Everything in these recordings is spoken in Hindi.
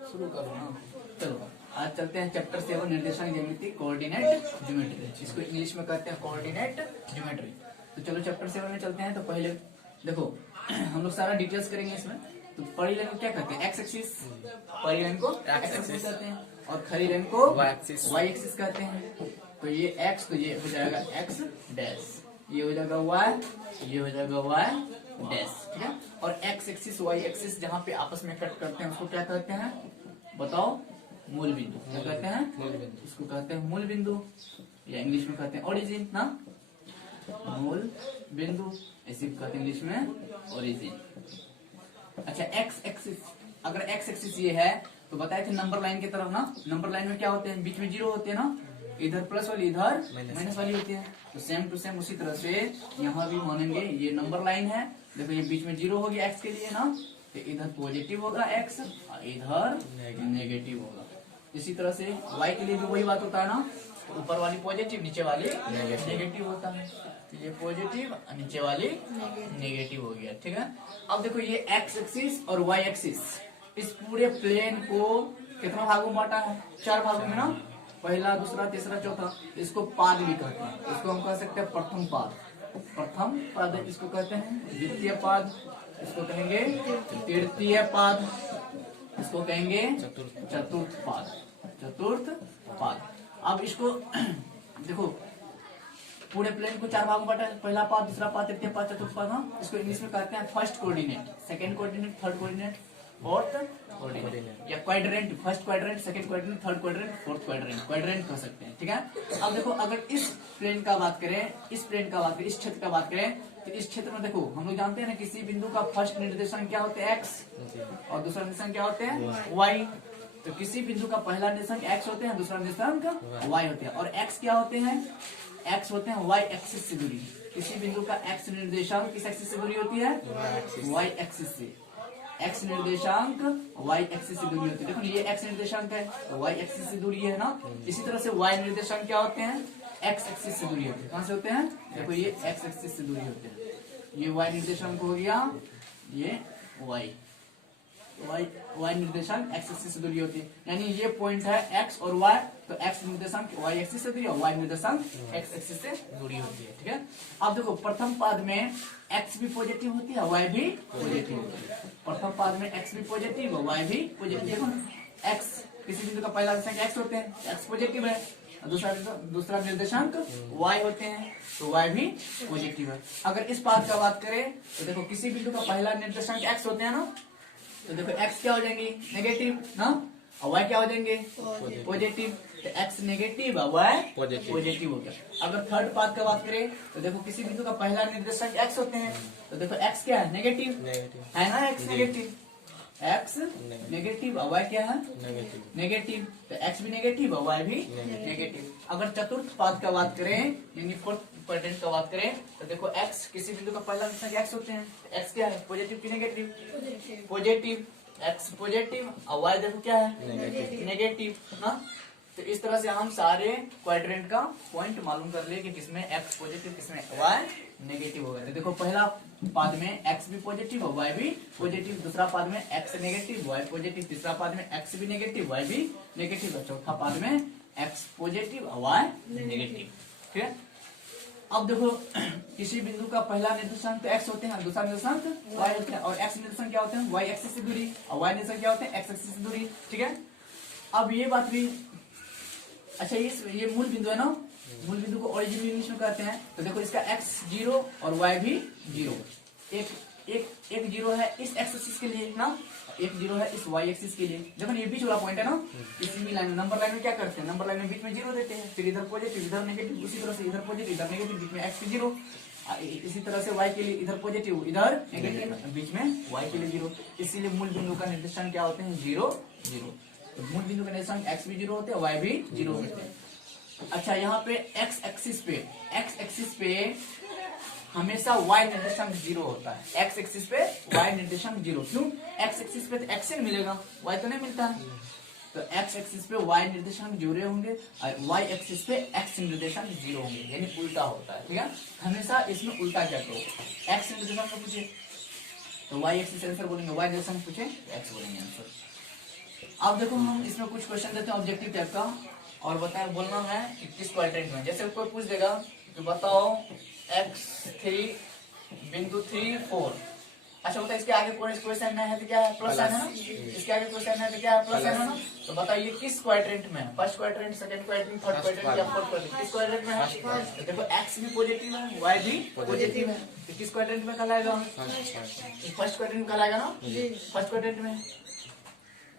शुरू करो ना। चलो आज चलते हैं चैप्टर 7 निर्देशांक ज्यामिति कोऑर्डिनेट ज्योमेट्री, इसको इंग्लिश में कहते हैं कोऑर्डिनेट ज्योमेट्री। तो चलो चैप्टर 7 में चलते हैं। तो पहले देखो हम लोग सारा डिटेल्स करेंगे इसमें। तो पड़ी लाइन को क्या कहते हैं? X axis. पड़ी लाइन को एक्स एक्सिस कहते हैं और खड़ी लाइन को वाई एक्सिस कहते हैं। तो ये एक्स, तो ये हो जाएगा एक्स डैश, ये हो जाएगा वाई, ये हो जाएगा वाई डैश, ठीक है। और एक्स एक्सिस वाई एक्सिस जहाँ पे आपस में कट करते हैं उसको क्या कहते हैं बताओ? मूल बिंदु। क्या कहते हैं? मूल बिंदु। इसको कहते हैं मूल बिंदु, या इंग्लिश में कहते हैं ओरिजिन ना, मूल बिंदु ऐसे कहते हैं इंग्लिश में ओरिजिन। अच्छा एक्स एक्सिस, अगर एक्स एक्सिस ये है तो बताए थे नंबर लाइन की तरफ ना, नंबर लाइन में क्या होते हैं? बीच में जीरो होते हैं ना, इधर प्लस वाली इधर माइनस वाली होती है। तो सेम टू सेम उसी तरह से यहाँ भी मानेंगे। ये नंबर लाइन है, देखो ये बीच में जीरो हो गया एक्स के लिए ना, तो इधर पॉजिटिव होगा एक्स और इधर नेगेटिव होगा। इसी तरह से वाई के लिए भी वही बात होता है ना, तो ऊपर वाली पॉजिटिव नीचे वाली नेगेटिव होता है। तो ये पॉजिटिव और नीचे वाली नेगेटिव हो गया, ठीक है। अब देखो ये एक्स एक्सिस और वाई एक्सिस, इस पूरे प्लेन को कितना भागों में बांटा है? 4 भागों में ना, पहला दूसरा तीसरा चौथा। इसको पाद भी कहते हैं, इसको हम कह सकते हैं प्रथम पाद। प्रथम पाद इसको कहते हैं, द्वितीय पाद इसको कहेंगे, तृतीय पाद इसको कहेंगे, चतुर्थ पाद। चतुर्थ पाद। अब इसको देखो पूरे प्लेन को 4 भागों में बांटा है, पहला पाद दूसरा पाद तृतीय पाद चतुर्थ पाद ना। इसको इंग्लिश में कहते हैं first coordinate, second coordinate, third coordinate, fourth coordinate, या quadrant. First quadrant, second quadrant, third quadrant, fourth quadrant, quadrant कह सकते हैं, ठीक है। अब देखो अगर इस प्लेन का बात करें, इस प्लेन का बात करें, इस क्षेत्र का बात करें, तो इस क्षेत्र में देखो हम लोग जानते हैं ना किसी बिंदु का फर्स्ट निर्देशांक क्या होते हैं? एक्स, और दूसरा निर्देशांक क्या होते हैं? वाई। तो किसी बिंदु का पहला निर्देशांक एक्स होते हैं, दूसरा निर्देशांक वाई होते हैं। और एक्स क्या होते हैं? एक्स होते हैं वाई एक्सिस से दूरी। किसी बिंदु का एक्स निर्देशांक किस एक्सिस से दूरी होती है? वाई एक्सिस से। एक्स निर्देशांक वाई एक्सिस से दूरी होती है। देखो ये एक्स निर्देशांक है तो वाई एक्सिस से दूरी है ना। इसी तरह से वाई निर्देशांक क्या होते हैं? एक्स एक्सिस से दूरी होती है। कहां से होते हैं? देखो ये एक्स एक्सिस से दूरी होते हैं। ये वाई निर्देशांक हो गया, ये वाई वाई निर्देशांक एक्स एक्सिस से दूरी होती है। यानी ये पॉइंट है एक्स और वाई, तो एक्स निर्देशांक वाई एक्सिस से दूरी और वाई निर्देशांक एक्स एक्सिस से दूरी होती है, ठीक है। अब देखो प्रथम पाद में एक्स भी पॉजिटिव होती है, वाई भी पॉजिटिव होती है। प्रथम पाद में एक्स भी पॉजिटिव और वाई भी पॉजिटिव। देखो एक्स किसी बिंदु का पहला निर्देशांक एक्स होते हैं, एक्स पॉजिटिव है, दूसरा निर्देशांक वाई होते हैं, तो वाई भी पॉजिटिव है। अगर इस पाद का बात करें तो देखो किसी बिंदु का पहला निर्देशांक एक्स होते हैं ना, तो देखो एक्स क्या हो जाएंगे? नेगेटिव ना, और वाई क्या हो जाएंगे? पॉजिटिव। तो एक्स नेगेटिव और वाई पॉजिटिव हो गया। अगर थर्ड पाद का बात करें तो देखो किसी बिंदु का पहला निर्देशांक एक्स होते हैं, तो देखो एक्स क्या है? नेगेटिव है ना, एक्स नेगेटिव, एक्स नेगेटिव और वाई क्या है? नेगेटिव। तो एक्स भी नेगेटिव और वाई भी नेगेटिव। अगर चतुर्थ पाद का बात करें यानी फोर्थ क्वाड्रेंट का बात करें तो देखो एक्स किसी बिंदु का पहला निर्देशांक एक्स होते हैं, एक्स क्या है? पॉजिटिव की नेगेटिव? पॉजिटिव। एक्स पॉजिटिव और वाई देखो क्या है? नेगेटिव ना। तो इस तरह से हम सारे क्वाड्रेंट का पॉइंट मालूम कर लिए कि किसमें एक्स पॉजिटिव किसमें वाई नेगेटिव होगा। तो देखो पहला पाद में एक्स भी पॉजिटिव और वाई भी पॉजिटिव, दूसरा पाद में एक्स नेगेटिव वाई पॉजिटिव, तीसरा पाद में एक्स भी नेगेटिव वाई भी नेगेटिव, और चौथा पाद में एक्स पॉजिटिव और वाई नेगेटिव, ठीक है। अब देखो किसी बिंदु का पहला निर्देशांक तो एक्स होते हैं, दूसरा निर्देशांक वाई होते हैं, और एक्स निर्देशांक क्या होते हैं? वाई एक्सिस से दूरी, और वाई निर्देशांक क्या होते हैं? एक्स एक्सिस से दूरी, ठीक है। अब ये बात भी अच्छा, ये मूल बिंदु है ना, मूल बिंदु को ओरिजिन इंग्लिश में कहते हैं। तो देखो इसका एक्स 0 और वाई भी 0, एक 0 है इस एक्स एक्सिस के लिए ना, एक 0 है इस वाई एक्सिस के लिए। देखो ये बीच वाला पॉइंट है ना, किसी भी लाइन नंबर लाइन में क्या करते हैं? नंबर लाइन में बीच में 0 देते हैं, फिर इधर पॉजिटिव इधर नेगेटिव, उसी तरह से इधर पॉजिटिव इधर नेगेटिव, बीच में एक्स 0। इसी तरह से वाई के लिए इधर पॉजिटिव इधर नेगेटिव, बीच में वाई के लिए 0। इसीलिए मूल बिंदु का निर्देशांक क्या होते हैं? 0 0। तो मूल बिंदु का निर्देशांक एक्स भी 0 होते हैं, वाई भी 0 होते हैं। अच्छा यहाँ पे एक्स एक्सिस पे हमेशा वाई निर्देशांक 0 होता है। एक्स एक्सिस पे वाई निर्देशांक 0, क्यों? एक्स एक्सिस पे तो एक्स मिलेगा, वाई तो नहीं मिलता है। तो एक्स एक्सिस पे वाई निर्देशांक 0 होंगे और वाई एक्सिस पे एक्स निर्देशांक 0 होंगे, यानी उल्टा होता है, ठीक है। हमेशा इसमें उल्टा क्या करो, एक्स निर्देशांक पूछे तो वाई एक्सिस आंसर बोलेंगे, वाई निर्देशांक पूछे तो एक्स बोलेंगे आंसर। अब देखो हम इसमें कुछ क्वेश्चन देते हैं ऑब्जेक्टिव टाइप का, और बताए बोलना है कि किस क्वाड्रेंट में। जैसे कोई पूछ देगा कि बताओ x3 बिंदु 3 4। अच्छा बताओ इसके आगे कोई साइन है तो क्या है, प्लस साइन है ना। इसके आगे कोई साइन है तो क्या है, प्लस साइन है ना। तो बताइए किस क्वाड्रेंट में है, first quadrant, second quadrant, third quadrant या फोर्थ क्वाड्रेंट, किस क्वाड्रेंट में है। तो देखो x भी पॉजिटिव है, y भी पॉजिटिव है, तो किस क्वाड्रेंट में कहलाएगा, फर्स्ट क्वाड्रेंट में कहलाएगा ना, फर्स्ट क्वाड्रेंट में।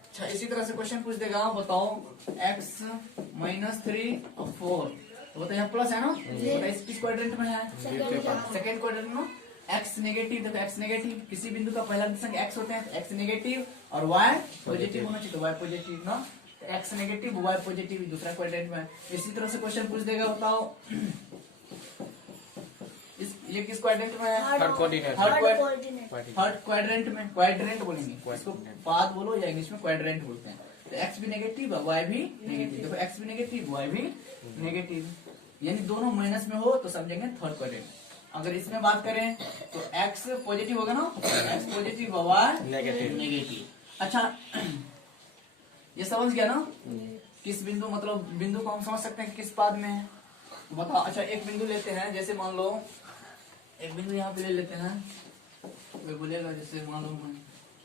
अच्छा इसी तरह से क्वेश्चन पूछ देगा बताओ x -3 और 4, तो बताइए यहाँ प्लस है ना, बताइए किस क्वाड्रेंट में है, सेकंड क्वाड्रेंट में। x नेगेटिव, देखो x नेगेटिव, किसी बिंदु का पहला निर्देशांक x होते हैं, तो x नेगेटिव और y पॉजिटिव होना चाहिए, तो y पॉजिटिव ना, तो x नेगेटिव y पॉजिटिव दूसरा क्वाड्रेंट में। इसी तरह से क्वेश्चन पूछ देगा बताओ ये किस क्वाड्रेंट में है, थर्ड क्वाड्रेंट में, क्वाड्रेंट बोलेंगे इसको, पाद बोलो या इंग्लिश में क्वाड्रेंट बोलते हैं। तो x भी नेगेटिव y भी नेगेटिव, देखो x भी नेगेटिव y भी नेगेटिव, यानी दोनों माइनस में हो तो समझेंगे थर्ड क्वाड्रेंट। अगर इसमें बात करें तो x पॉजिटिव होगा ना, x पॉजिटिव y नेगेटिव। अच्छा ये समझ गया ना किस बिंदु, मतलब बिंदु को हम समझ सकते हैं कि किस पाद में है, बताओ। अच्छा एक बिंदु लेते हैं, जैसे मान लो एक बिंदु यहाँ पे ले लेते हैं, वो बोलेगा जैसे मान लो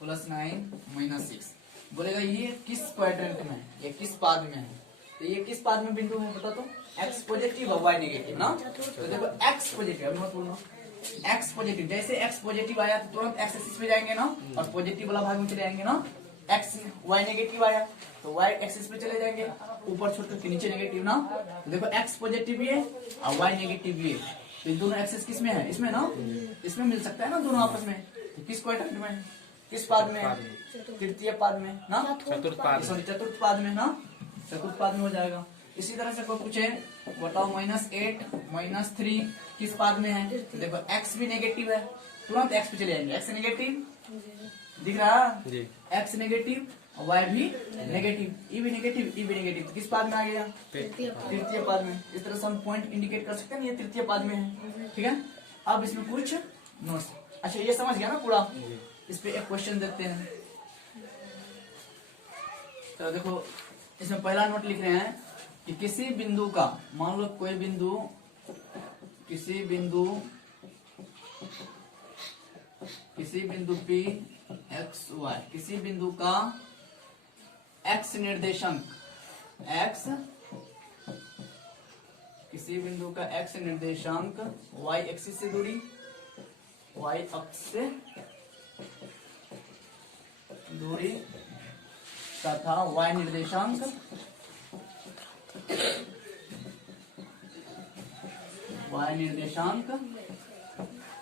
+9 -6, बोलेगा ये किस क्वाड्रेंट में, ये किस पाद में है, तो ये किस पाद में बिंदु है बता, तो x पॉजिटिव और y नेगेटिव ना। तो देखो x पॉजिटिव, अभी मत बोलना x पॉजिटिव, जैसे x पॉजिटिव आया तो तुरंत x एक्सिस पे जाएंगे ना, और पॉजिटिव वाला भाग में चले जाएंगे ना। x y नेगेटिव आया तो y एक्सिस पे चले जाएंगे, ऊपर छोड़ करके नीचे नेगेटिव ना। तो देखो x पॉजिटिव भी है और y नेगेटिव भी है, तो दोनों एक्सिस किस में है, इसमें ना, इसमें मिल सकता है ना दोनों आपस में। तो किस क्वाड्रेंट में, किस पाद में, तृतीय पाद में ना, चतुर्थ पाद में ना, चतुर्थ पाद में हो जाएगा। इसी तरह से कोई पूछे बताओ -8 -3 किस पाद में है, तो देखो x भी नेगेटिव है, तुरंत x पे चले जाएंगे, x नेगेटिव दिख रहा जी, x नेगेटिव और y भी नेगेटिव, e भी नेगेटिव, e भी नेगेटिव, तो किस पाद में आ गया, तृतीय पाद में। इस तरह से हम पॉइंट इंडिकेट कर सकते हैं ये तृतीय पाद में है, ठीक है। अब इसमें कुछ नोट्स, अच्छा ये समझ गया ना पूरा, इस पे एक क्वेश्चन देते हैं। तो देखो इसमें पहला नोट लिख रहे हैं कि किसी बिंदु का, मान लो कोई बिंदु, किसी बिंदु P x y, किसी बिंदु का x निर्देशांक किसी बिंदु का x निर्देशांक y एक्सिस से दूरी, y अक्ष से दूरी तथा y निर्देशांक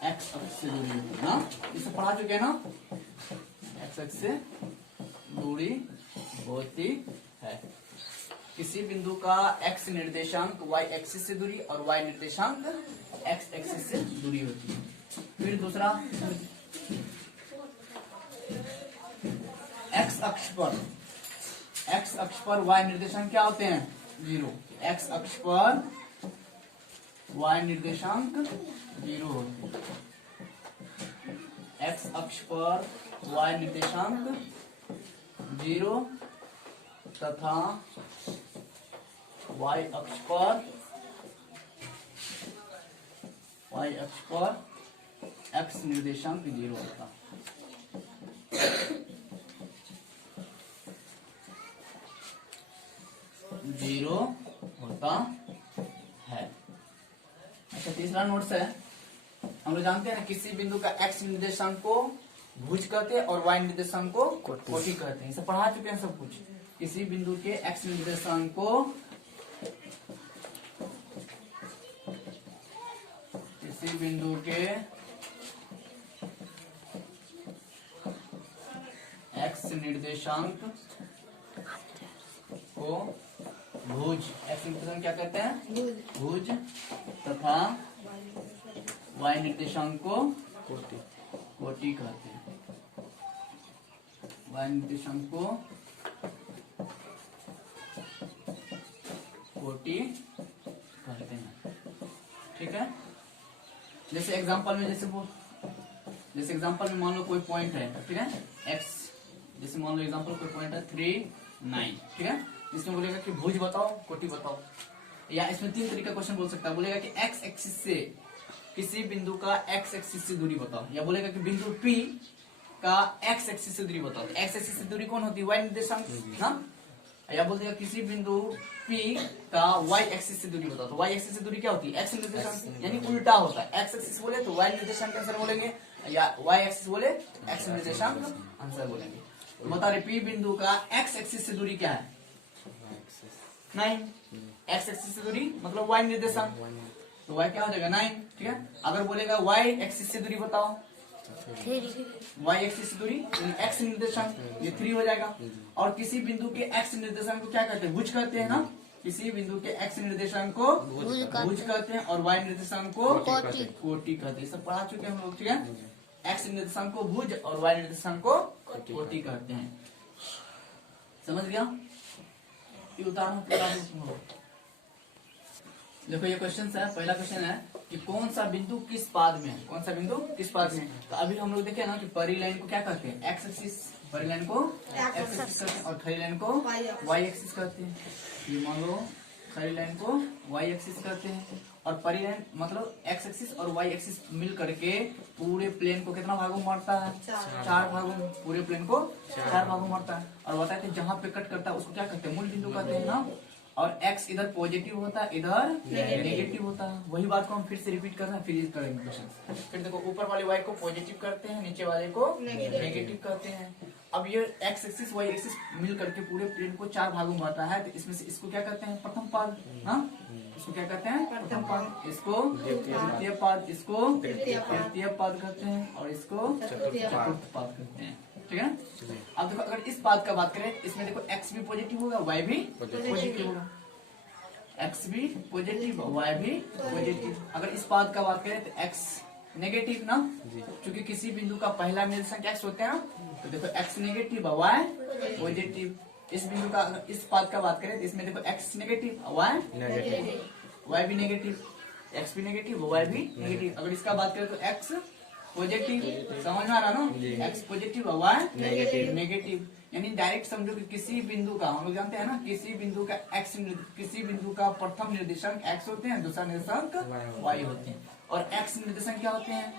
x अक्ष से दूरी होती है ना, इसे पढ़ा चुके हैं ना, x अक्ष से दूरी होती है। किसी बिंदु का x निर्देशांक y एक्सिस से दूरी और y निर्देशांक x एक्सिस से दूरी होती है। फिर दूसरा, x अक्ष पर y निर्देशांक क्या होते हैं, 0, x अक्ष पर y निर्देशांक 0 होते हैं, x अक्ष पर y निर्देशांक 0 तथा y अक्ष पर x निर्देशांक 0 होता है। अच्छा तीसरा नोट्स है, हम लोग जानते हैं ना किसी बिंदु का x निर्देशांक को भुज कहते हैं और y निर्देशांक को कोटि कहते हैं, इसे पढ़ा चुके हैं सब कुछ। किसी बिंदु के x निर्देशांक को भुज, x निर्देशांक क्या कहते हैं, भुज तथा y निर्देशांक को कोटि कहते हैं, y निर्देशांक को कोटि कहते हैं, ठीक है। जैसे एग्जांपल में मान लो कोई पॉइंट है, ठीक है, x जैसे मान लो एग्जांपल कोई पॉइंट है 3, 9, ठीक है। इसमें बोलेगा कि भुज बताओ, कोटि बताओ, या इसमें 3 तरीका क्वेश्चन बोल सकता है। बोलेगा कि एक्स एक्सिस से किसी बिंदु का एक्स एक्सिस से दूरी बताओ, या बोलेगा कि बिंदु P का एक्स एक्सिस से दूरी बताओ। एक्स एक्सिस से दूरी कौन होती है? वाई निर्देशांक ना। या बोल देगा किसी बिंदु P का y एक्सिस से दूरी बताओ, तो y एक्सिस से दूरी क्या होती है? x निर्देशांक, यानी उल्टा होता है। x एक्सिस बोले तो y निर्देशांक आंसर बोलेंगे, या y एक्सिस बोले x निर्देशांक आंसर बोलेंगे। तो बता रहे P बिंदु का x एक्सिस से दूरी क्या है? 9। x एक्सिस से दूरी मतलब y निर्देशांक, तो y क्या हो जाएगा? 9, ठीक है। अगर बोलेगा y एक्सिस से दूरी बताओ, y एक्सिस से दूरी x निर्देशांक, ये 3 हो जाएगा। और किसी बिंदु के x निर्देशांक को क्या कहते हैं? भुज कहते हैं ना। किसी बिंदु के x निर्देशांक को भुज कहते हैं और y निर्देशांक को कोटि कहते हैं। सब पढ़ा चुके हैं हम लोग, ठीक है। x निर्देशांक को भुज और y निर्देशांक को कोटि कहते हैं। समझ गया? ये उदाहरण देखो, ये क्वेश्चन है। पहला क्वेश्चन है कि कौन सा बिंदु किस पाद में है? कौन सा बिंदु किस पाद में है? तो अभी हम लोग देखे ना कि परी लाइन को क्या कहते हैं? X axis. परी लाइन को एक्स एक्सिस कहते हैं और खड़ी लाइन को वाई एक्सिस कहते हैं। ये मान लो खड़ी लाइन को वाई एक्सिस कहते हैं, और परी लाइन मतलब एक्स एक्सिस और वाई एक्सिस मिल करके पूरे प्लेन को कितना भागों में बांटता है? 4 भागों में। पूरे प्लेन को 4 भागों में बांटता है। और बताया कि जहाँ पे कट करता है उसको क्या कहते हैं? मूल बिंदु कहते हैं ना। और x इधर पॉजिटिव होता है, इधर नेगेटिव होता है। वही बात को हम फिर से रिपीट कर रहे हैं, फिर करेंगे क्वेश्चन। फिर देखो, ऊपर वाले y को पॉजिटिव करते हैं, नीचे वाले को नेगेटिव करते हैं। अब ये x एक्सिस y एक्सिस मिल करके पूरे प्लेन को 4 भागों में बांटा है, तो इसमें से इसको क्या कहते हैं? प्रथम पाद। हाँ, इसको क्या कहते हैं? प्रथम पाद। इसको द्वितीय पाद, इसको तृतीय पाद कहते हैं, और इसको चतुर्थ पाद कहते हैं, ठीक है। अब देखो, अगर इस पाद का बात करें, इसमें देखो x भी पॉजिटिव होगा, y भी पॉजिटिव होगा। x भी पॉजिटिव, y भी पॉजिटिव। अगर इस पाद का बात करें तो x नेगेटिव ना, क्योंकि किसी बिंदु का पहला निर्देशांक x होते हैं ना, तो देखो x नेगेटिव y पॉजिटिव। इस बिंदु का अगर इस पाद का बात करें तो इसमें देखो x नेगेटिव, y भी नेगेटिव, x भी नेगेटिव, y भी नेगेटिव। अगर इसका बात करें तो x पॉजिटिव, समझ में आ रहा ना? x positive, y negative. यानी डायरेक्ट समझो कि किसी बिंदु का, हम लोग जानते हैं ना, किसी बिंदु का किसी बिंदु का प्रथम निर्देशांक x होते हैं, दूसरा निर्देशांक y होते हैं। और x निर्देशांक क्या होते हैं?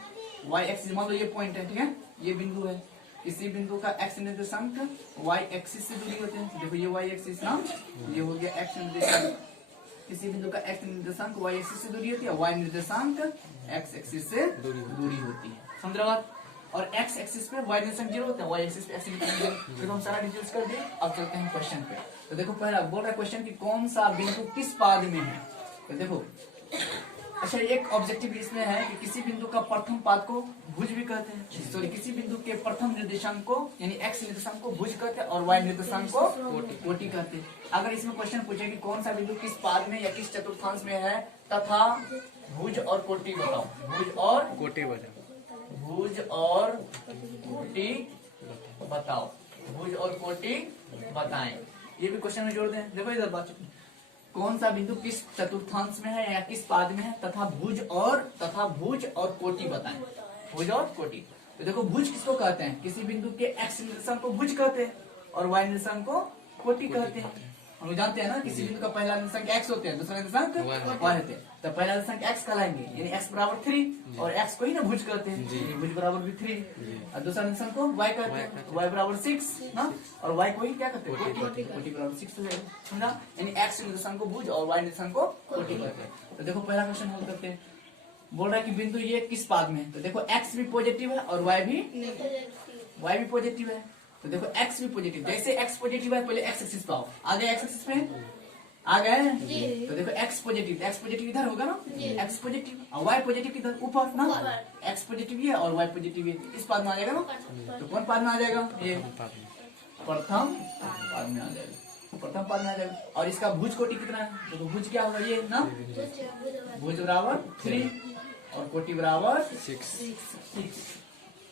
y axis. मान लो ये पॉइंट है, ठीक है, ये बिंदु है। किसी बिंदु का x निर्देशांक y एक्सिस से दूरी होते हैं। देखो ये y एक्सिस ना, ये हो गया x निर्देशांक। किसी बिंदु का x निर्देशांक y एक्सिस से दूरी होती है, y निर्देशांक x एक्सिस से दूरी होती है। समझ रहे बात? और x एक्सिस पे y निर्देशांक 0 होता है, y एक्सिस पे x निर्देशांक 0। फिर हम सारा डिटेल्स कर दिए। अब चलते हैं क्वेश्चन पे। तो देखो, पहला बोल रहा है क्वेश्चन कि कौन सा बिंदु किस पाद में है। तो देखो, अच्छा, एक ऑब्जेक्टिव इसमें है कि किसी बिंदु का प्रथम पाद को भुज भी कहते हैं। सॉरी, किसी बिंदु के प्रथम निर्देशांक को यानी x निर्देशांक को भुज कहते हैं और y निर्देशांक को कोटि कहते हैं। अगर इसमें क्वेश्चन पूछे कि कौन सा बिंदु किस पाद में या किस चतुर्थांश में है तथा भुज और कोटि बताओ। भुज और कोटि बताओ। भुज और कोटि बताओ। भुज और कोटि बताएं। ये भी क्वेश्चन में जोड़ दें। देखो इधर बात, कौन सा बिंदु किस चतुर्थांश में है या किस पाद में है तथा भुज और कोटि बताएं। भुज और कोटि। तो देखो, भुज किसको कहते हैं? किसी बिंदु के x निर्देशांक को भुज कहते हैं और y निर्देशांक को कोटि कहते हैं। हम लोग जानते हैं ना, किसी बिंदु का पहला निर्देशांक x होते हैं, दूसरा निर्देशांक y होते हैं। तो पहला निर्देशांक x कहलाएंगे, यानी x बराबर 3, और x को ही ना भुज कहते हैं, भुज बराबर भी 3। और दूसरा निर्देशांक को y कहते हैं, y बराबर 6 ना, और y को ही क्या कहते हैं? कोटि बराबर 6 हो जाएगा। समझा? यानी x निर्देशांक को भुज और y निर्देशांक को कोटि कहते हैं। तो देखो, पहला क्वेश्चन हल करते हैं। बोल रहा है कि बिंदु ये किस पाद में है। तो देखो, x भी पॉजिटिव है और y भी पॉजिटिव है। तो देखो, x भी पॉजिटिव, जैसे x पॉजिटिव है पहले x एक्सिस पे आओ। आ गए x एक्सिस पे, आ गए। तो देखो, x पॉजिटिव इधर होगा ना, x पॉजिटिव और y पॉजिटिव इधर ऊपर ना, x पॉजिटिव है और y पॉजिटिव है, इस पाद में आ जाएगा ना। तो कौन पाद में आ जाएगा? ये प्रथम पाद में आ जाएगा, प्रथम पाद में आ जाएगा। और इसका भुज कोटि कितना है? तो भुज क्या होगा? ये ना, भुज बराबर 3 और कोटि बराबर 6।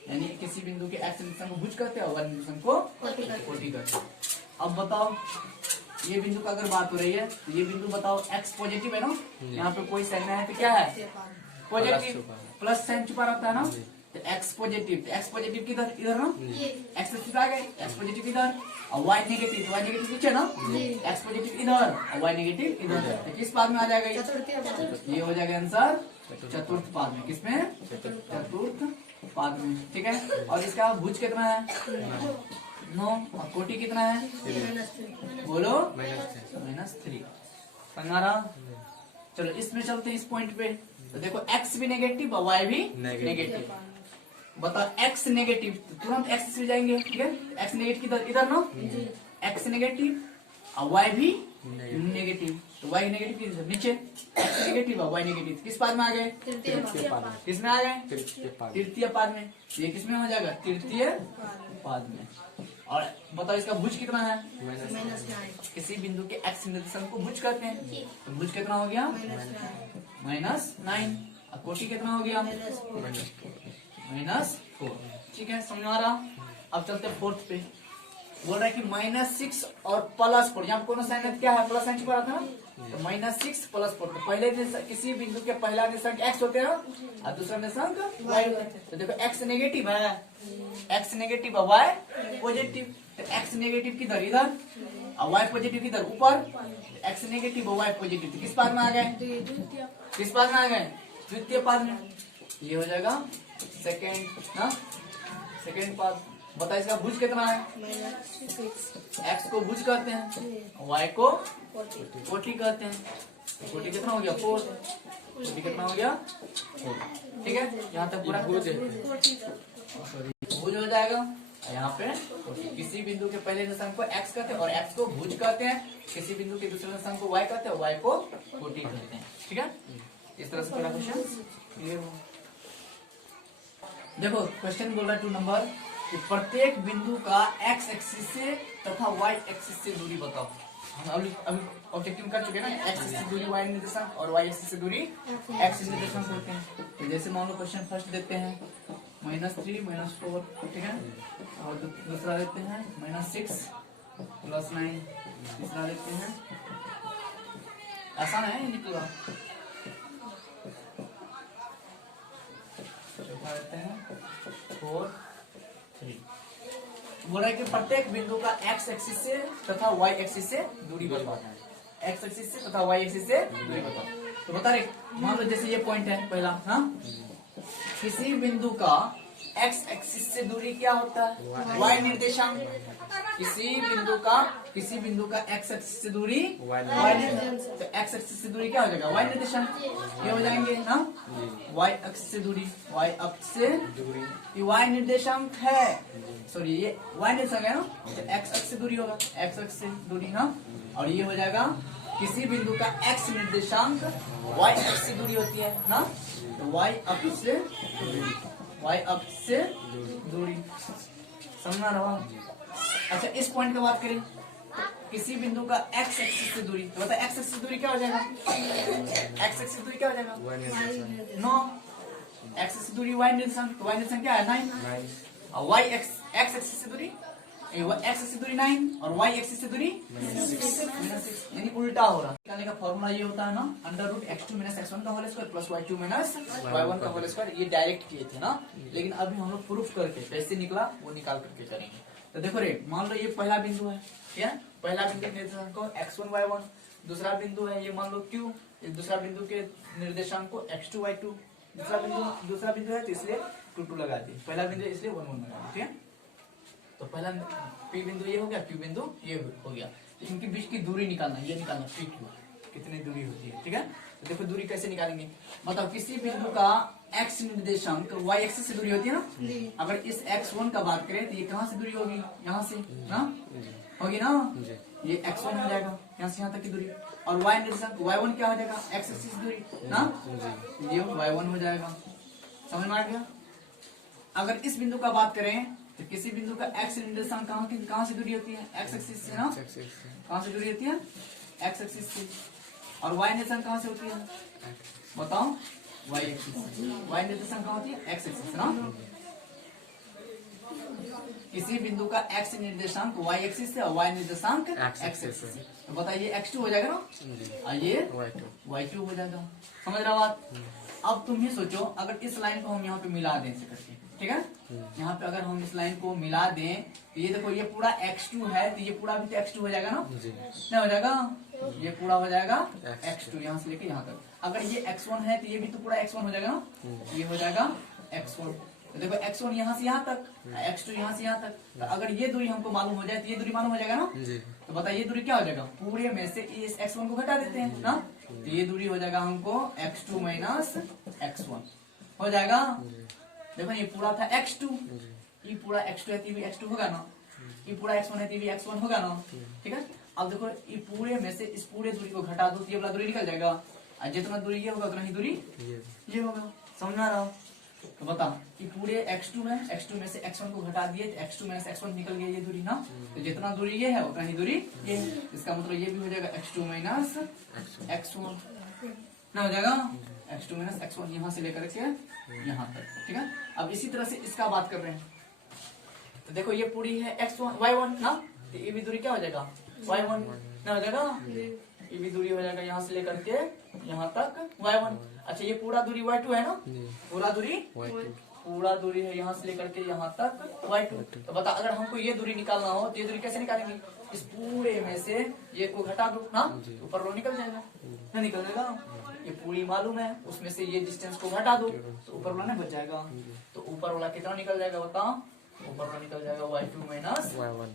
यानी किसी बिंदु के x निर्देशांक को भुज कहते हैं और y निर्देशांक को कोटि कहते हैं। अब बताओ, ये बिंदु का अगर बात हो रही है तो ये बिंदु बताओ, x पॉजिटिव है ना, यहाँ पे कोई साइन है तो क्या है? पॉजिटिव, प्लस साइन छुपा रहता है ना। तो एक्स पॉजिटिव किधर, इधर ना, एक्स पॉजिटिव आ गए, एक्स पॉजिटिव इधर, और वाई नेगेटिव, वाई नेगेटिव नीचे ना, एक्स पॉजिटिव इधर और वाई नेगेटिव इधर। तो किस पाद में आ जाएगा ये हो जाएगा आंसर चतुर्थ पाद में। किसमें? चतुर्थ पाद में। ठीक है, और इसका भुज कितना है? 9, और कोटि कितना है? बोलो, -3। समझ रहा? चलो इसमें चलते हैं इस पॉइंट पे। तो देखो x भी नेगेटिव और y भी नेगेटिव। बताओ x नेगेटिव, तो तुरंत x से जाएंगे। ठीक है, x नेगेटिव किधर, इधर ना, x नेगेटिव और y भी नेगेटिव, तो y नेगेटिव किधर, नीचे, x नेगेटिव और y नेगेटिव। किस पाद में आ गए? किसमें आ गए? तृतीय पाद में। ये किसमें हो जाएगा? तृतीय पाद में। और बताओ इसका भुज कितना है? किसी बिंदु के x निर्देशांक को भुज करते हैं, तो भुज कितना हो गया? -9। और कोटि कितना हो गया? -4। ठीक है, समझ आ रहा? अब चलते हैं फोर्थ पे। बोल रहा है कि -6 और +4, यहाँ कौन साइन क्या है? प्लस साइन छुपा रहा था ना, तो -6 +4। तो पहले किसी बिंदु के पहला निर्देशांक x होते हैं और दूसरा निर्देशांक y होते हैं। तो देखो x नेगेटिव है, x नेगेटिव और y पॉजिटिव। तो x नेगेटिव किधर, इधर, और y पॉजिटिव किधर, ऊपर। x नेगेटिव और y पॉजिटिव, तो किस पाद में आ गए? किस पाद में आ गए? द्वितीय पाद में। ये हो जाएगा सेकेंड पाद। बता इसका भुज कितना है? x को भुज कहते हैं, y को कोटि कहते हैं। कोटि कितना हो गया? 4। कोटि कितना हो गया? 4। ठीक है, यहाँ तक पूरा भुज हो जाएगा। यहाँ पे किसी बिंदु के पहले निर्देशांक को x कहते हैं और x को भुज कहते हैं। किसी बिंदु के दूसरे निर्देशांक को y कहते हैं, y को कोटि कहते हैं। ठीक है, इस तरह से पूरा क्वेश्चन क्लियर हो। देखो क्वेश्चन बोल रहा है 2 नंबर कि प्रत्येक बिंदु का x एक्सिस से तथा y एक्सिस से दूरी बताओ। हम अभी ऑब्जेक्टिव कर चुके हैं ना, x एक्सिस से दूरी y निर्देशांक और y एक्सिस से दूरी x निर्देशांक होते हैं। तो जैसे मान लो क्वेश्चन फर्स्ट देते हैं -3 -4, ठीक है, और दूसरा देते हैं -6 +9, तीसरा देते हैं, आसान है ये निकला, चौथा देते हैं 4 3। बोल रहा है कि प्रत्येक बिंदु का x एक्सिस से तथा y एक्सिस से दूरी बताओ। x एक्सिस से तथा y एक्सिस से दूरी बताओ। तो बता रहे, मान लो जैसे ये पॉइंट है पहला, हाँ, किसी बिंदु का x एक्सिस से दूरी क्या होता है? y निर्देशांक। किसी बिंदु का x एक्सिस से दूरी y निर्देशांक। तो x एक्सिस से दूरी क्या हो जाएगा? y निर्देशांक। ये हो जाएंगे ना, y अक्ष से दूरी, y अक्ष से दूरी, ये y निर्देशांक है, सॉरी ये y निर्देशांक है ना, तो x अक्ष से दूरी होगा, x अक्ष से दूरी ना। और ये हो जाएगा किसी बिंदु का x निर्देशांक y अक्ष से दूरी होती है ना, तो y अक्ष से दूरी। समझना रहा? अच्छा इस पॉइंट की बात करें, किसी बिंदु का x एक्सिस से दूरी, तो बता x एक्सिस से दूरी क्या हो जाएगा? x एक्सिस से दूरी क्या हो जाएगा? 9। x एक्सिस से दूरी y निर्देशांक, तो y निर्देशांक क्या है? 9। और y x एक्सिस से दूरी, x एक्सिस से दूरी 9 और y एक्सिस से दूरी -6, यानी उल्टा हो रहा है। निकालने का फॉर्मूला ये होता है ना, √x2 - x1 का whole square plus y2 - y1 का होल स्क्वायर। ये डायरेक्ट किए थे ना, लेकिन अभी हम लोग प्रूफ करके कैसे निकला वो निकाल करके करेंगे। तो देखो रे, मान लो ये पहला बिंदु है, क्या पहला बिंदु के निर्देशांक को x1 y1, दूसरा बिंदु है ये मान लो q, दूसरा बिंदु के निर्देशांक को x2 y2, दूसरा बिंदु है तो इसलिए 2 2 लगा दी, पहला बिंदु इसलिए 1 1 लगा दी। ठीक है, तो पहला p बिंदु ये हो गया, q बिंदु ये हो गया। इनके बीच की दूरी निकालना, ये निकालना p q कितनी दूरी होती है। ठीक है, तो देखो दूरी कैसे निकालेंगे। मतलब किसी बिंदु का x निर्देशांक y एक्सिस से दूरी होती है ना, अगर इस x1 का बात करें तो ये कहाँ से दूरी होगी? यहाँ से ना होगी ना, ये x1 हो जाएगा, यहाँ से यहाँ तक की दूरी। और y निर्देशांक y1 क्या हो जाएगा? x एक्सिस से दूरी ना, ये y1 हो जाएगा। समझ में आ गया? अगर इस बिंदु का बात करें तो किसी बिंदु का x निर्देशांक कहाँ से दूरी होती है? x एक्सिस से ना, कहाँ से दूरी होती है? x एक्सिस से। और y निर्देशांक कहाँ से होती है? बताओ, y एक्सिस से। y निर्देशांक कहाँ होती है? x एक्सिस से ना। किसी बिंदु का x निर्देशांक y एक्सिस से और y निर्देशांक x एक्सिस से। तो बताइए x2 हो जाएगा ना, और ये y2 हो जाएगा। समझ रहा बात? अब तुम ही सोचो, अगर इस लाइन को हम यहाँ पे मिला दें ऐसे करके, ठीक है। यहाँ पे अगर हम इस लाइन को मिला दें तो ये देखो, ये पूरा x2 है तो ये पूरा भी तो x2 हो जाएगा ना, नहीं हो जाएगा, ये पूरा हो जाएगा x2 यहाँ से लेके यहाँ तक। अगर ये x1 है तो ये भी तो पूरा x1 हो जाएगा ना, ये हो जाएगा x1। तो देखो x1 यहाँ से यहाँ तक, x2 यहाँ से यहाँ तक। तो अगर ये दूरी हमको मालूम हो जाए तो ये दूरी मालूम हो जाएगा ना, तो बताइए ये दूरी क्या हो जाएगा, पूरे में से इस x1 को घटा देते हैं ना, तो ये दूरी हो जाएगा हमको x2 माइनस x1 हो जाएगा। देखो ये पूरा था x2, ये पूरा x2 है तो भी x2 होगा ना, ये पूरा x1 है तो भी x1 होगा ना, ठीक है। अब देखो ये पूरे में से इस पूरे दूरी को घटा दो तो ये वाला दूरी निकल जाएगा, और जितना दूरी ये होगा उतना ही दूरी ये होगा, समझ में आ रहा हो। तो बता कि पूरे x2 है, x2 में से x1 को घटा दिए तो x2 में से x1 निकल गया ये दूरी ना, तो जितना दूरी ये है उतना ही दूरी ये है। इसका मतलब ये भी हो जाएगा x2 माइनस x1 ना हो जाएगा, x2 माइनस x1 यहाँ से लेकर के यहाँ तक, ठीक है। अब इसी तरह से इसका बात कर रहे हैं तो देखो ये पूरी है x1 y1 ना, तो ये भी दूरी क्या हो जाएगा y1 ना हो जाएगा, ये भी दूरी हो जाएगा यहाँ से लेकर के यहाँ तक y1। अच्छा ये पूरा दूरी y2 है ना, पूरा दूरी है यहाँ से लेकर के यहाँ तक y2। तो बता अगर हमको ये दूरी निकालना हो तो ये दूरी कैसे निकालेंगे, इस पूरे में से ये को घटा दो ना, ऊपर रो निकल जाएगा, नहीं निकल जाएगा, ये पूरी मालूम है, उसमें से ये डिस्टेंस को घटा दो तो ऊपर वाला नहीं बच जाएगा। तो ऊपर वाला कितना निकल जाएगा बताओ, ऊपर वाला निकल जाएगा y2 माइनस y1।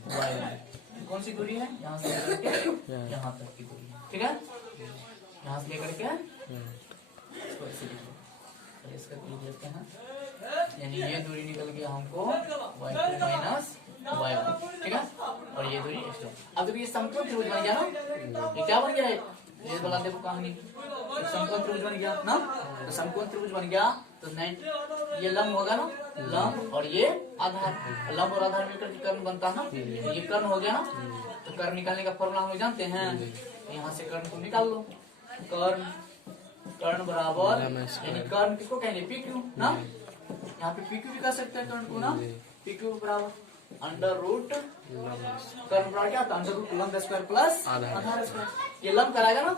कौन सी दूरी है, यहाँ से लेकर के यहाँ तक की दूरी, ठीक है, यहाँ से लेकर के इसका लेते हैं, यानी ये दूरी निकल गया हमको y2 माइनस y1, ठीक है, और ये दूरी x2। अब देखिए समकोण त्रिभुज बन गया ना, ये क्या बन गया, ये बता देखो कहानी, समकोण त्रिभुज बन गया ना, तो समकोण त्रिभुज बन गया तो ये लंब होगा ना, लंब और ये आधार, लंब और आधार मिलकर कर्ण बनता है ना, ये कर्ण हो गया ना। तो कर्ण निकालने का फॉर्मूला हम जानते हैं, यहाँ से कर्ण को निकाल लो, कर्ण बराबर, यानी कर्ण किसको कहेंगे PQ ना, यहाँ पे PQ भी कर सकते हैं कर्ण को ना, PQ बराबर अंडर रूट, कर्ण बराबर क्या था, अंडर रूट लंब स्क्वायर प्लस आधार स्क्वायर। ये लंब कराएगा ना,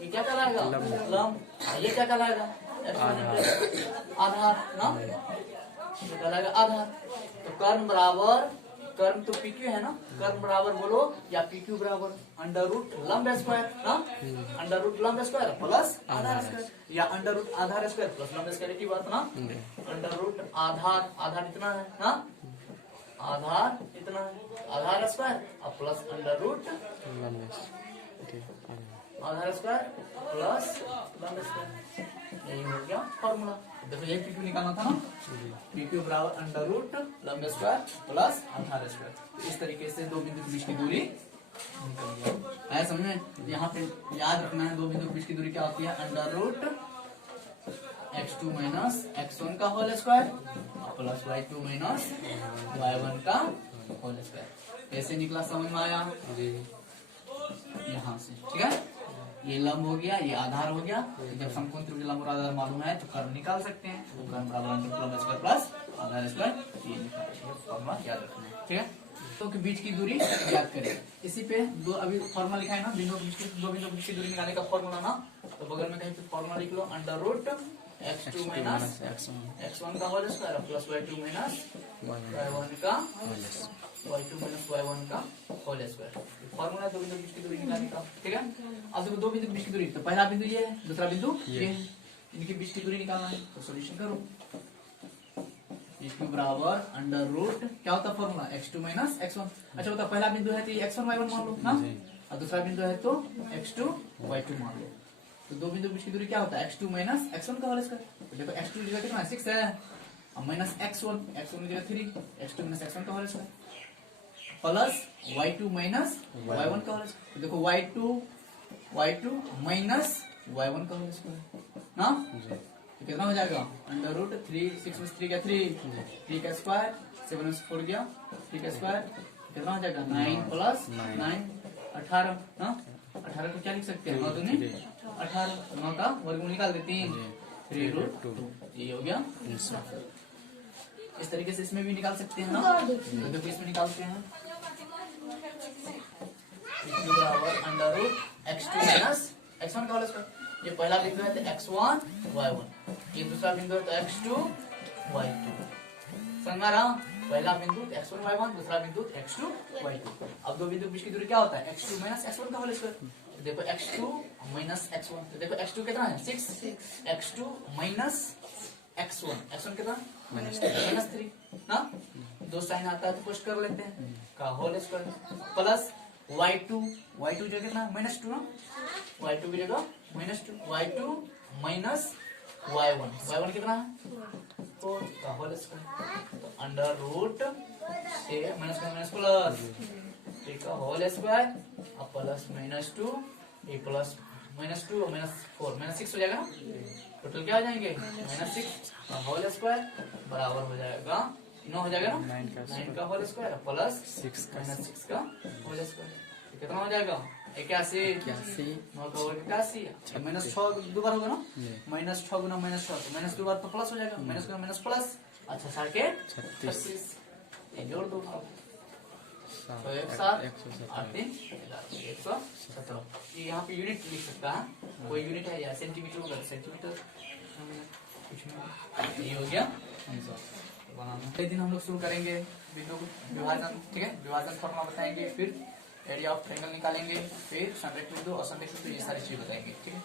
ये क्या कराएगा लंब, ये क्या कराएगा आधार ना, ये कराएगा आधार। तो कर्ण बराबर, कर्ण तो PQ है ना, कर्ण बराबर बोलो या PQ बराबर अंडर रूट लंब स्क्वायर ना, अंडर रूट लंब स्क्वायर प्लस आधार स्क्वायर, या अंडर रूट आधार स्क्वायर प्लस लंब स्क्वायर की बात ना, अंडर रूट आधार, आधार इतना है ना, आधार इतना है, आधार स्क्वायर और प्लस अंडर रूट आधार स्क्वायर प्लस लंब स्क्वायर, यही हो गया फॉर्मूला। देखो ये PQ निकालना था ना, PQ बराबर अंडर रूट लंब स्क्वायर प्लस आधार स्क्वायर। इस तरीके से दो बिंदु के बीच की दूरी निकल गई है, समझ में। यहाँ पे याद रखना है दो बिंदु के बीच की दूरी क्या होती है, under root x2 minus x1 का whole square plus y2 minus y1 का होल स्क्वायर। कैसे निकला समझ में आया, यहाँ से, ठीक है। ये लंब हो गया, ये आधार हो गया। जब समकोण त्रिभुज लंब और आधार मालूम है तो कर्ण निकाल सकते हैं, तो कर्ण बराबर अंडर रूट लंब स्क्वायर प्लस आधार स्क्वायर, ये निकाल फॉर्मूला याद रखना है, ठीक है। तो के बीच की दूरी याद करें, इसी पे दो अभी फॉर्मूला लिखा है ना, बिंदु दो बिंदु के बीच की दूरी निकालने का फॉर्मूला ना, तो बगल में कहीं पे फॉर्मूला लिख लो, under root x2 minus x1 का whole square plus y2 minus y1 का y2 माइनस y1 का होल स्क्वायर। फॉर्मूला दो बिंदु के बीच की दूरी निकालने का, ठीक है। अब देखो दो बिंदु के बीच की दूरी, तो पहला बिंदु ये है, दूसरा बिंदु ये है, इनके बीच की दूरी निकालना है, तो सॉल्यूशन करो। PQ बराबर अंडर रूट क्या होता है फॉर्मूला, x2 माइनस x1। अच्छा होता पहला बिंदु है तो ये x1 y1 मान लो ना, और दूसरा बिंदु है तो x2 y2 मान लो। तो दो बिंदु के बीच की दूरी क्या होता है, x2 माइनस x1 का होल स्क्वायर। तो देखो x2 की जगह कितना है 6 है, और माइनस x1 की जगह 3, x2 माइनस x1 का whole square plus y2 minus y1 का होल स्क्वायर। देखो y2 माइनस y1 का होल स्क्वायर ना, तो कितना हो जाएगा, अंडर रूट 3, 6 में 3 का 3 का स्क्वायर, 7 में 4 गया 3 का स्क्वायर, कितना हो जाएगा 9 प्लस 9 18 ना, 18 को क्या लिख सकते हैं 9 दूनी 18, 9 का वर्गमूल निकाल दे 3 रूट 2, ये हो गया। इस तरीके से इसमें भी निकाल सकते हैं ना, तो देखो इसमें निकालते हैं, बराबर under root x2 minus x1 का होल स्क्वायर। ये पहला बिंदु है तो x1 y1, ये दूसरा बिंदु है तो x2 y2, समझ में आ रहा? पहला बिंदु x1 y1, दूसरा बिंदु x2 y2। अब दो बिंदु के बीच की दूरी क्या होता है? x2 माइनस x1 का होल स्क्वायर। तो देखो x2 माइनस x1, तो देखो x2 कितना है? 6, x2 माइनस x1 कितना? -3 ना। दो साइन आता है तो पुश कर लेते हैं का होल स्क्वायर प्लस y2 जो कितना? -2 ना। y2 की जगह -2, y2 माइनस y1 कितना है? 4 का होल स्क्वायर। तो अंडर रूट ए माइनस प्लस ए का होल स्क्वायर अब प्लस -2 ए प्लस -2 और -4 -6 हो जाएगा। टोटल क्या हो जाएंगे? -6 का होल स्क्वायर बराबर हो जाएगा 9 हो जाएगा ना। 9 का होल स्क्वायर प्लस -6 का होल स्क्वायर कितना हो जाएगा? 81। 9 का वर्ग 81, -6 दोबारा होगा ना। -6 गुना -6 तो -2 बार तो प्लस हो जाएगा। माइनस गुना माइनस प्लस, अच्छा 36 ये जोड़ दो आप। तो 1 7 8 3 117। ये यहाँ पे यूनिट लिख सकता है, कोई यूनिट है या सेंटीमीटर होगा सेंटीमीटर कुछ नहीं। ये हो गया बनाना। अगले दिन हम लोग शुरू करेंगे बिंदु विभाजन, ठीक है। विभाजन फॉर्मूला बताएंगे, फिर एरिया ऑफ ट्रायंगल निकालेंगे, फिर संरेखित बिंदु, असंरेखित बिंदु, ये सारी चीज बताएंगे, ठीक है।